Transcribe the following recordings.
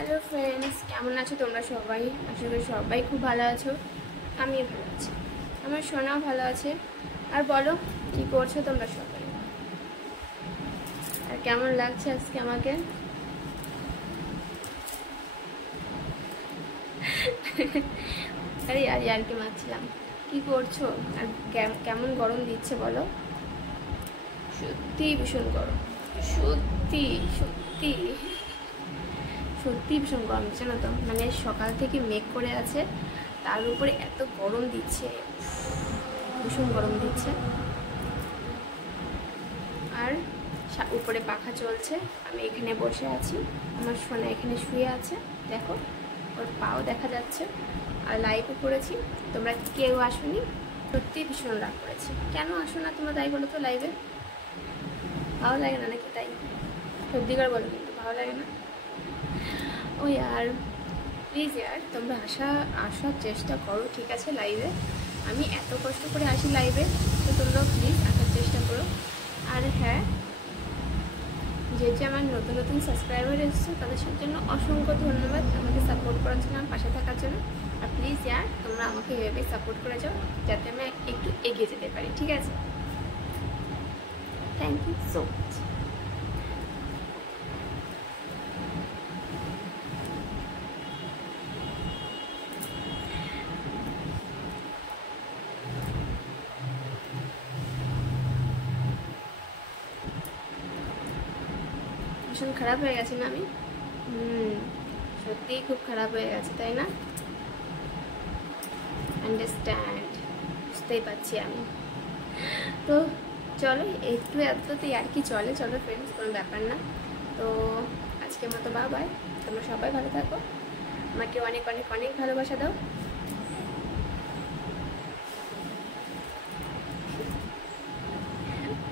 Hello friends, কেমন আছো তোমরা সবাই? আশা করি সবাই খুব ভালো আছো। আমিও ভালো আছি, আমার সোনাও ভালো আছে। আর বলো, কি করছো তোমরা সবাই? আর কেমন লাগছে আজকে আমাকে? আরে আর কি মারছিলাম। কি করছো? আর কেমন গরম দিচ্ছে বলো? সত্যি ভীষণ গরম, সত্যি সত্যি সত্যি ভীষণ গরম দিচ্ছে না তো। মানে সকাল থেকে মেঘ করে আছে, তার উপরে এত গরম দিচ্ছে, ভীষণ গরম দিচ্ছে। আর উপরে পাখা চলছে, আমি এখানে বসে আছি, আমার সোনা এখানে শুয়ে আছে, দেখো ওর পাও দেখা যাচ্ছে। আর লাইভও করেছি, তোমরা কেউ আসোনি, সত্যি ভীষণ রাগ করেছি। কেন আসো না তোমরা তাই বলো তো লাইভে? ভালো লাগে না নাকি? তাই সত্যি করে বলো, কিন্তু ভালো লাগে না। ওই আর প্লিজ ইয়ার, তোমরা আসার চেষ্টা করো, ঠিক আছে? লাইভে আমি এত কষ্ট করে আসি লাইভে, তো তোমরাও প্লিজ আসার চেষ্টা করো। আর হ্যাঁ, যে আমার নতুন নতুন সাবস্ক্রাইবার এসেছে তাদের জন্য অসংখ্য ধন্যবাদ আমাকে সাপোর্ট করার জন্য, পাশে থাকার জন্য। আর প্লিজ ইয়ার, তোমরা আমাকে এভাবেই সাপোর্ট করে যাও যাতে আমি একটু এগিয়ে যেতে পারি, ঠিক আছে? Thank you so much. ভীষণ খারাপ হয়ে গেছে না আমি? সত্যিই খুব খারাপ হয়ে গেছে, তাই না? আন্ডারস্ট্যান্ড, বুঝতেই পারছি আমি। তো চলো, একটু এততেই আর কি চলে, চলো ফ্রেন্ডস, কোনো ব্যাপার না। তো আজকের মতো বাই, তোমরা সবাই ভালো থাকো, আমাকে অনেক অনেক অনেক ভালোবাসা দাও।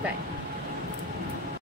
বাই।